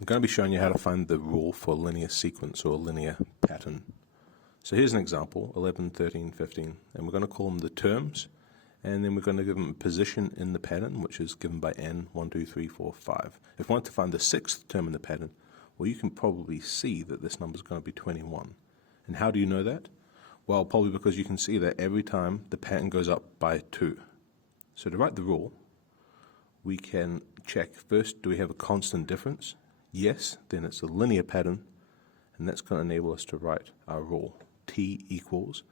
I'm going to be showing you how to find the rule for a linear sequence or a linear pattern. So here's an example, 11, 13, 15, and we're going to call them the terms, and then we're going to give them a position in the pattern, which is given by n, 1, 2, 3, 4, 5. If we want to find the sixth term in the pattern, well, you can probably see that this number is going to be 21. And how do you know that? Well, probably because you can see that every time the pattern goes up by 2. So to write the rule, we can check first, do we have a constant difference? Yes, then it's a linear pattern, and that's going to enable us to write our rule, t equals,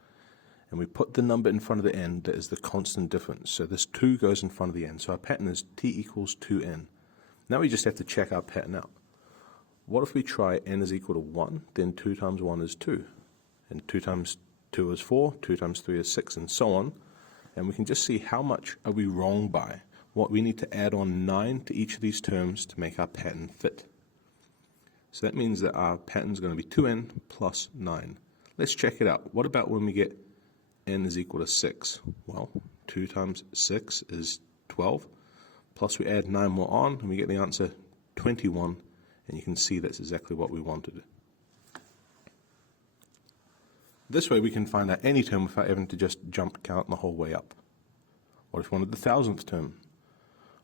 and we put the number in front of the n that is the constant difference. So this 2 goes in front of the n, so our pattern is t equals 2n. Now we just have to check our pattern out. What if we try n is equal to 1, then 2 times 1 is 2, and 2 times 2 is 4, 2 times 3 is 6, and so on, and we can just see how much are we wrong by. What we need to add on 9 to each of these terms to make our pattern fit. So that means that our pattern is going to be 2n plus 9. Let's check it out. What about when we get n is equal to 6? Well, 2 times 6 is 12, plus we add 9 more on, and we get the answer 21, and you can see that's exactly what we wanted. This way we can find out any term without having to just jump count the whole way up. What if we wanted the thousandth term?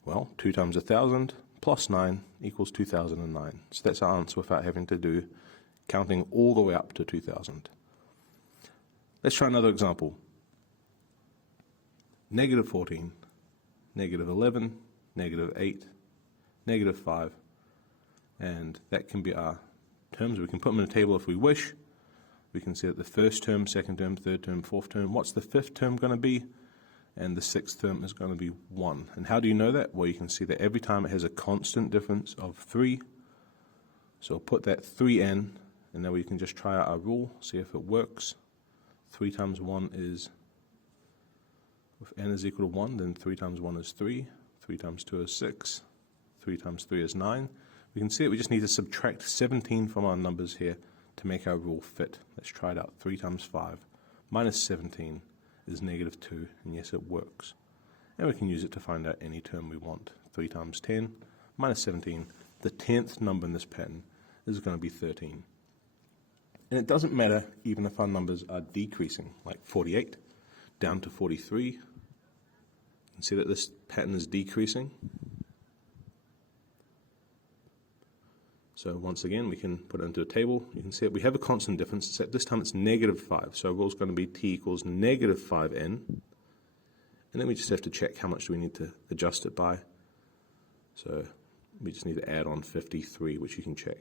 Well, 2 times 1,000 plus 9 equals 2009. So that's our answer without having to do counting all the way up to 2000. Let's try another example. Negative 14, negative 11, negative 8, negative 5, and that can be our terms. We can put them in a table if we wish. We can see that the first term, second term, third term, fourth term. What's the fifth term going to be? And the sixth term is going to be 1. And how do you know that? Well, you can see that every time it has a constant difference of 3. So put that 3n, and then we can just try out our rule, see if it works. 3 times 1 is, if n is equal to 1, then 3 times 1 is 3, 3 times 2 is 6, 3 times 3 is 9. We can see that we just need to subtract 17 from our numbers here to make our rule fit. Let's try it out. 3 times 5 minus 17 is negative 2, and yes, it works. And we can use it to find out any term we want. 3 times 10 minus 17, the 10th number in this pattern is going to be 13. And it doesn't matter even if our numbers are decreasing, like 48 down to 43. You can see that this pattern is decreasing. So once again, we can put it into a table. You can see that we have a constant difference, except this time it's negative 5. So our rule is going to be t equals negative 5n. And then we just have to check how much do we need to adjust it by. So we just need to add on 53, which you can check.